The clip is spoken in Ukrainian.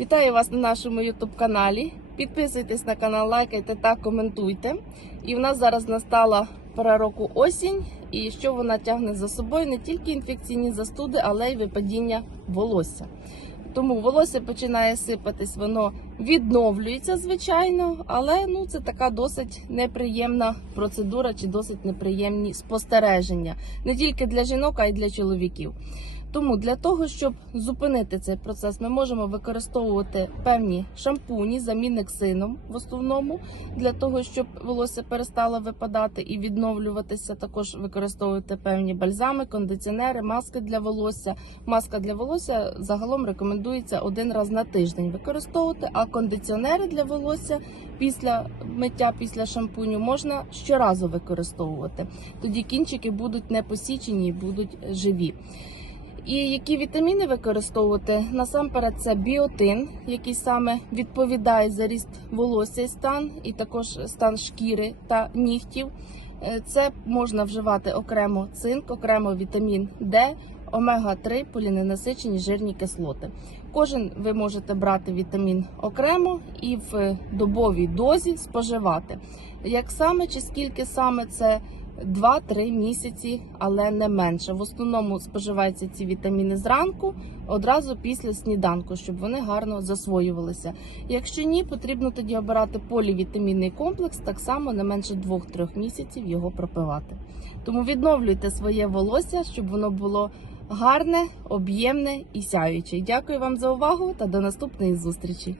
Вітаю вас на нашому youtube каналі. Підписуйтесь на канал, лайкайте та коментуйте. І в нас зараз настала пора року осінь, і що вона тягне за собою не тільки інфекційні застуди, але й випадіння волосся. Тому волосся починає сипатись, воно відновлюється, звичайно, але ну це така досить неприємна процедура чи досить неприємні спостереження не тільки для жінок, а й для чоловіків. Тому для того, щоб зупинити цей процес, ми можемо використовувати певні шампуні, замінник сином в основному, для того, щоб волосся перестало випадати і відновлюватися. Також використовувати певні бальзами, кондиціонери, маски для волосся. Маска для волосся загалом рекомендується один раз на тиждень використовувати, а кондиціонери для волосся після миття, після шампуню можна щоразу використовувати. Тоді кінчики будуть не посічені і будуть живі. І які вітаміни використовувати? Насамперед, це біотин, який саме відповідає за ріст волосся і стан, і також стан шкіри та нігтів. Е, Це можна вживати окремо цинк, окремо вітамін Д, омега-3, поліненасичені жирні кислоти. Кожен ви можете брати вітамін окремо і в добовій дозі споживати. Як саме чи скільки саме це 2-3 місяці, але не менше. В основному споживаються ці вітаміни зранку, одразу після сніданку, щоб вони гарно засвоювалися. Якщо ні, потрібно тоді обирати полівітамінний комплекс, так само не менше 2-3 місяців його пропивати. Тому відновлюйте своє волосся, щоб воно було гарне, об'ємне і сяюче. Дякую вам за увагу та до наступної зустрічі.